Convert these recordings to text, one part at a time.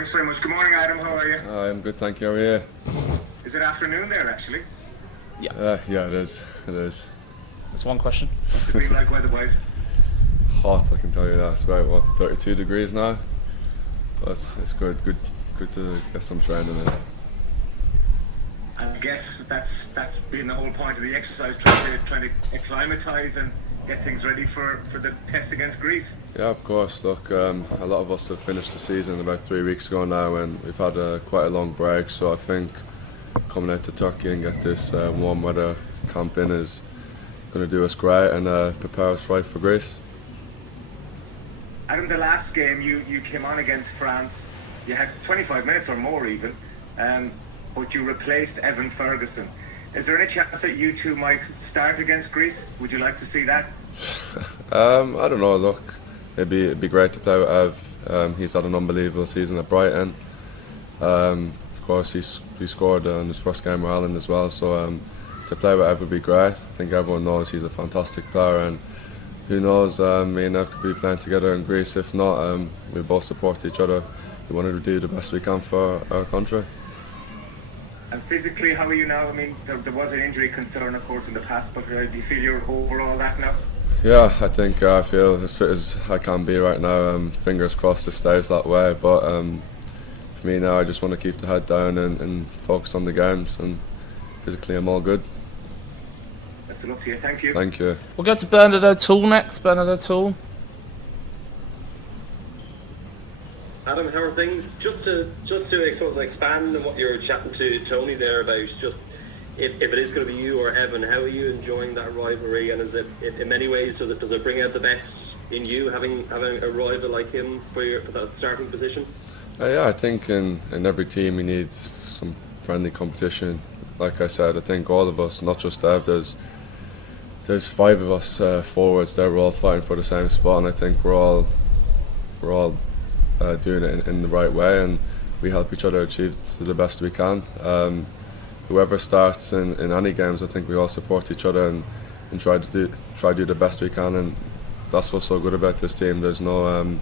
Thanks very much. Good morning, Adam. How are you? I'm good, thank you. How are you? Is it afternoon there, actually? Yeah, it is. It is. That's one question. What's it been like weather-wise? Hot, I can tell you that. It's about 32 degrees now. But it's good to get some training in. I guess that's been the whole point of the exercise, trying to acclimatise and get things ready for the test against Greece. Yeah, of course. Look, a lot of us have finished the season about 3 weeks ago now, and we've had quite a long break. So I think coming out to Turkey and get this warm weather camp in is going to do us great and prepare us right for Greece. Adam, the last game you came on against France, you had 25 minutes or more even, but you replaced Evan Ferguson. Is there any chance that you two might start against Greece? Would you like to see that? I don't know. Look, it'd be great to play with Ev. He's had an unbelievable season at Brighton. Of course, he scored in his first game with Ireland as well. So to play with Ev would be great. I think everyone knows he's a fantastic player, and who knows, me and Ev could be playing together in Greece. If not, we both support each other. We want to do the best we can for our country. And physically, how are you now? I mean, there was an injury concern, of course, in the past, but do you feel you're over all that now? Yeah, I think I feel as fit as I can be right now. Fingers crossed it stays that way. But for me now, I just want to keep the head down and focus on the games. And physically, I'm all good. Best of luck to you. Thank you. Thank you. We'll go to Bernard O'Toole next. Bernard O'Toole. Adam, how are things? Just to I suppose expand on what you were chatting to Tony there about, just if it is going to be you or Evan, how are you enjoying that rivalry? And is it in many ways does it bring out the best in you having a rival like him for that starting position? Yeah, I think in every team we need some friendly competition. Like I said, I think all of us, not just Ev, there's 5 of us forwards there. We're all fighting for the same spot, and I think we're all doing it in the right way, and we help each other achieve to the best we can. Whoever starts in any games, I think we all support each other and try to do the best we can, and that's what's so good about this team. There's no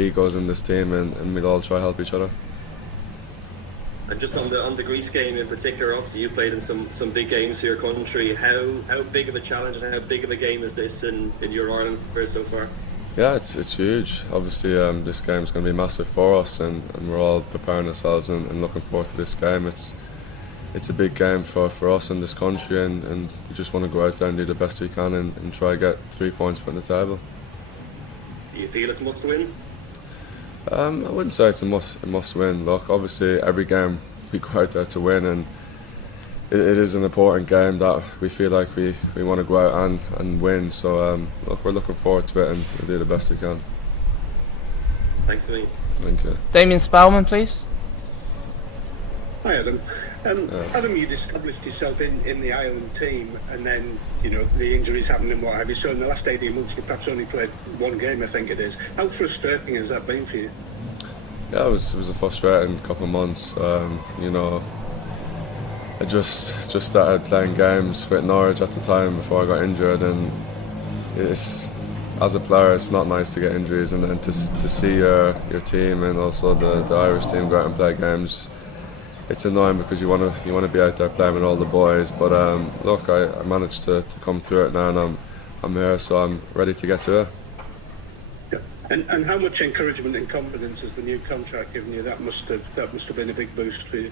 egos in this team, and we'll all try to help each other. And just on the Greece game in particular, obviously you played in some big games for your country. How big of a challenge and how big of a game is this in your Ireland career so far? Yeah, it's huge. Obviously, this game's going to be massive for us, and we're all preparing ourselves and looking forward to this game. It's a big game for us in this country, and we just want to go out there and do the best we can and try to get 3 points put on the table. Do you feel it's a must win? I wouldn't say it's a must win. Look, obviously every game we go out there to win, and it is an important game that we feel like we want to go out and win. So look, we're looking forward to it, and we'll do the best we can. Thanks, Lee. Thank you. Damien Spellman, please. Hi, Adam. Adam, you'd established yourself in the Ireland team, and then the injuries happened and what have you. So in the last 18 months, you perhaps only played one game, I think it is. How frustrating has that been for you? Yeah, it was a frustrating couple of months. I just started playing games with Norwich at the time before I got injured, and as a player, it's not nice to get injuries, and then to see your team and also the Irish team go out and play games, it's annoying because you want to be out there playing with all the boys. But look, I managed to come through it now, and I'm here, so I'm ready to get to it. Yeah. And how much encouragement and confidence has the new contract given you? That must have been a big boost for you.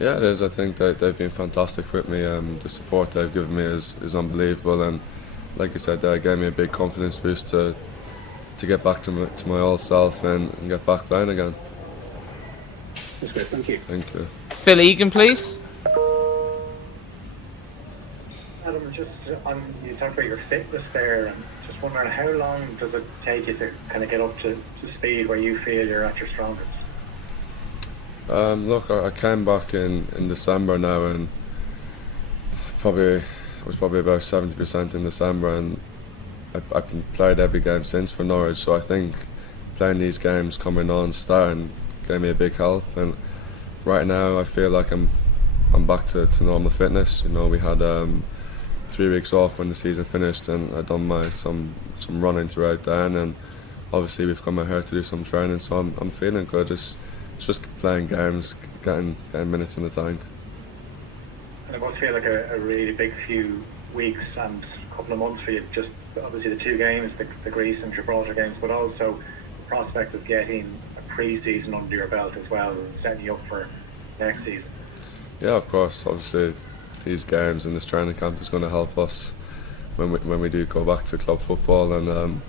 Yeah, it is. I think that they've been fantastic with me. The support they've given me is unbelievable, and like you said, they gave me a big confidence boost to get back to my old self and get back playing again. That's great, thank you. Thank you. Phil Egan, please. Adam, just you talked about your fitness there, and just wondering how long does it take you to kind of get up to speed where you feel you're at your strongest? Look, I came back in December now, and I was probably about 70% in December, and I've played every game since for Norwich. So I think playing these games, coming on, starting, gave me a big help. And right now I feel like I'm back to normal fitness. We had 3 weeks off when the season finished, and I'd done some running throughout then, and obviously we've come out here to do some training, so I'm feeling good. it's just playing games, getting minutes in the tank. And it must feel like a really big few weeks and a couple of months for you. Just obviously the two games, the Greece and Gibraltar games, but also the prospect of getting a pre-season under your belt as well and setting you up for next season. Yeah, of course. Obviously, these games and this training camp is going to help us when we do go back to club football. And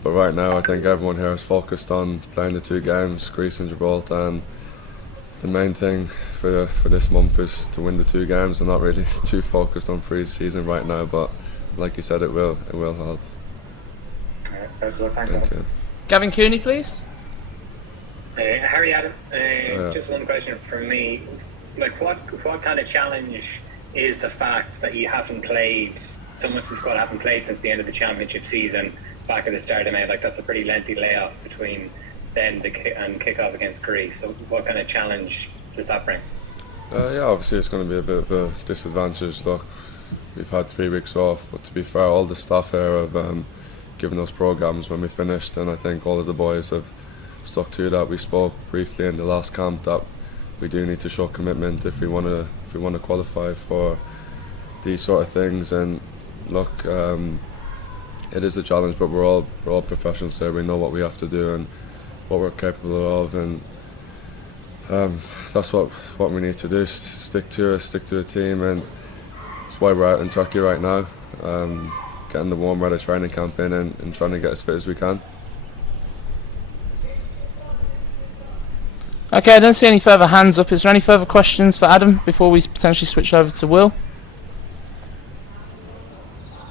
but right now, I think everyone here is focused on playing the two games, Greece and Gibraltar. And the main thing for this month is to win the two games. I'm not really too focused on pre-season right now, but like you said, it will help. Best of luck. Thanks, Thank Adam. you. Gavin Cooney, please. Harry, Adam, just one question from me. Like, what kind of challenge is the fact that you haven't played, so much of the squad haven't played since the end of the championship season back at the start of May? Like, that's a pretty lengthy layoff between then and kick-off against Greece. So what kind of challenge does that bring? Yeah, obviously it's going to be a bit of a disadvantage. Look, we've had 3 weeks off, but to be fair, all the staff here have given us programmes when we finished, and I think all of the boys have stuck to that. We spoke briefly in the last camp that we do need to show commitment if we want to qualify for these sort of things. And look, it is a challenge, but we're all professionals here. We know what we have to do and what we're capable of, and that's what we need to do. Stick to a team, and that's why we're out in Turkey right now, getting the warm weather training camp in and trying to get as fit as we can. Okay, I don't see any further hands up. Is there any further questions for Adam before we potentially switch over to Will?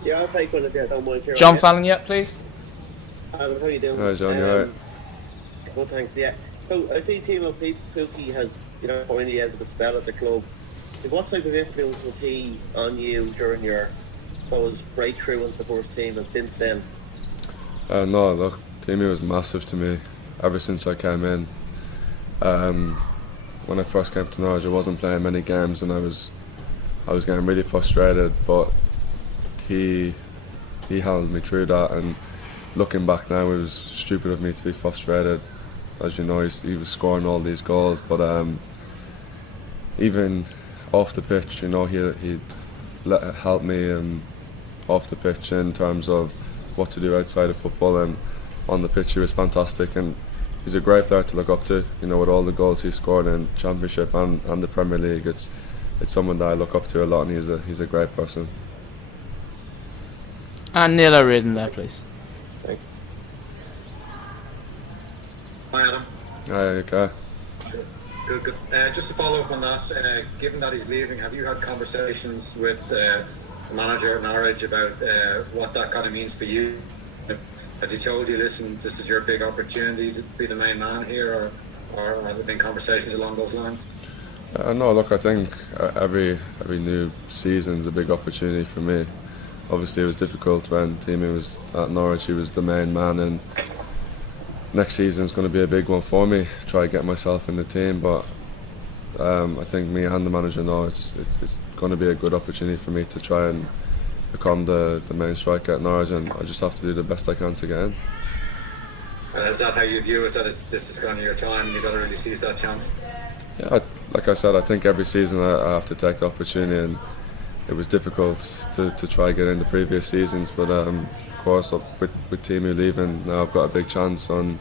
Yeah, I'll take one if you don't mind. Here, John Fallon, yet, please. Adam, how you doing? Hi John, you alright? Well, thanks. Yeah. So I see Teemu Pukki has, finally out of the spell at the club. What type of influence was he on you during your, breakthrough into the first team and since then? No, look, Teemu was massive to me ever since I came in. When I first came to Norwich, I wasn't playing many games and I was getting really frustrated, but he handled me through that. And looking back now, it was stupid of me to be frustrated. As you know, he was scoring all these goals, but even off the pitch, he'd help me off the pitch in terms of what to do outside of football, and on the pitch he was fantastic, and he's a great player to look up to. With all the goals he scored in Championship and the Premier League, it's someone that I look up to a lot, and he's a great person. And Neil O'Riordan there, please. Thanks. Hi Adam. Hi, okay. Good. Just to follow up on that, given that he's leaving, have you had conversations with the manager at Norwich about what that kind of means for you? Have you told you, listen, this is your big opportunity to be the main man here, or have there been conversations along those lines? No, look, I think every new season's a big opportunity for me. Obviously, it was difficult when Teemu was at Norwich. He was the main man, and next season's going to be a big one for me. Try to get myself in the team, but I think me and the manager know it's going to be a good opportunity for me to try and become the main striker at Norwich, and I just have to do the best I can to get in. And is that how you view it, that this is kind of your time and you've got to really seize that chance? Yeah, like I said, I think every season I have to take the opportunity, and it was difficult to try get in the previous seasons, but of course with Teemu leaving, now I've got a big chance on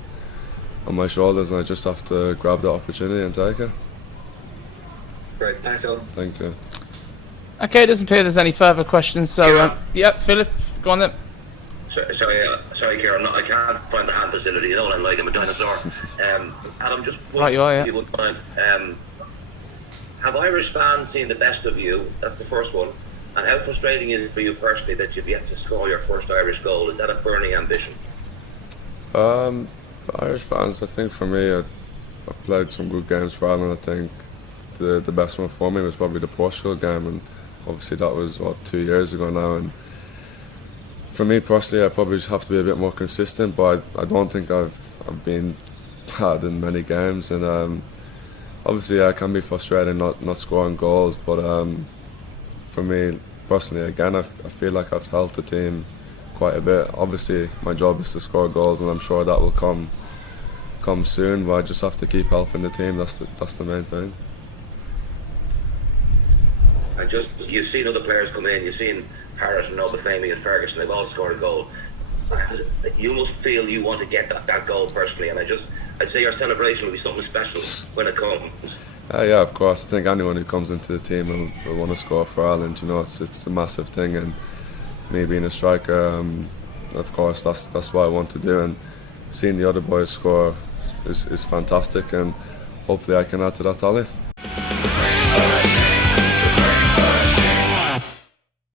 my shoulders, and I just have to grab the opportunity and take it. Great, thanks Alan. Thank you. Okay, it doesn't appear there's any further questions, so yep, Philip, go on then. Sorry, Kieran, I can't find the hand facility. I'm like I'm a dinosaur. Adam, just Right, you are, yeah. if you wouldn't mind. Have Irish fans seen the best of you? That's the first one. And how frustrating is it for you personally that you've yet to score your first Irish goal? Is that a burning ambition? Irish fans, I think for me, I've played some good games for Ireland. I think the best one for me was probably the Portugal game, and obviously that was 2 years ago now. And for me personally, I probably just have to be a bit more consistent, but I don't think I've been bad in many games, and obviously I can be frustrated not scoring goals, but for me personally, again, I feel like I've helped the team quite a bit. Obviously my job is to score goals, and I'm sure that will come come soon, but I just have to keep helping the team. That's the main thing. And just, you've seen other players come in, you've seen Harris and Obafemi and Ferguson, they've all scored a goal. You must feel you want to get that goal personally, and I'd say your celebration will be something special when it comes. Yeah, of course. I think anyone who comes into the team will want to score for Ireland. You know, it's a massive thing, and me being a striker, of course, that's what I want to do. And seeing the other boys score is fantastic, and hopefully I can add to that tally.